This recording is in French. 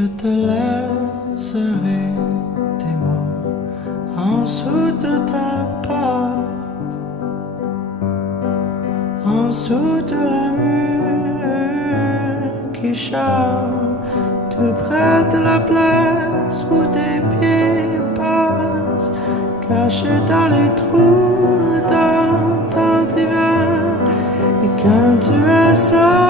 Je te laisserai des mots en dessous de ta porte, en dessous de la mur qui chante, tout près de la place où tes pieds passent, cachés dans les trous dans ton divan. Et quand tu es seul